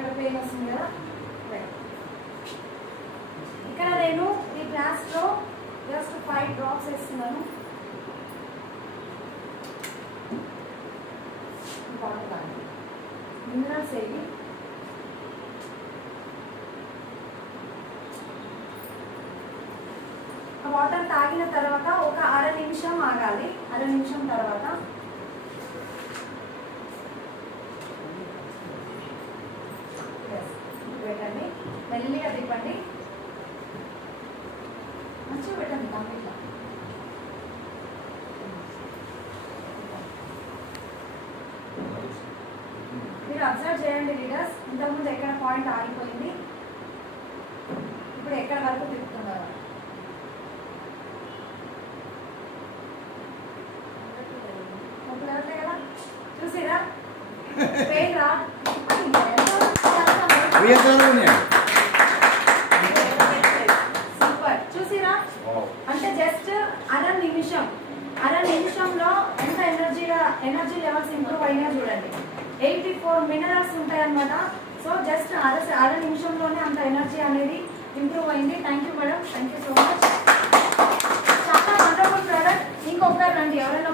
అక్కడ పెయిన్ వస్తుంది కదా. ఇక్కడ నేను ఈ గ్లాస్లో జస్ట్ 5 డ్రాప్స్ వేస్తున్నాను. మినరల్స్ ఏవి వాటర్ తాగిన తర్వాత ఒక 1/2 నిమిషం ఆగాలి. 1/2 నిమిషం తర్వాత పెట్టండి, మెల్లిగా తిప్పండి, మంచిగా పెట్టండి కంప్లీట్గా. మీరు అబ్జర్వ్ చేయండి లీడర్స్, ఇంతకుముందు ఎక్కడ పాయింట్ ఆగిపోయింది, ఇప్పుడు ఎక్కడ వరకు తిప్పుతున్నారు. కదా చూసిరా పెయిన్ రా సూపర్. చూసిరా అంటే జస్ట్ 1/2 నిమిషంలో ఎంత ఎనర్జీ లెవెల్స్ ఇంప్రూవ్ అయినా చూడండి. 84 మినరల్స్ ఉంటాయి అన్నమాట. సో జస్ట్ 1/2 నిమిషంలోనే అంత ఎనర్జీ అనేది ఇంప్రూవ్ అయింది. Thank you madam, thank you so much. చాలా వండర్ఫుల్ ప్రోడక్ట్. ఇంకొకరు రండి ఎవరైనా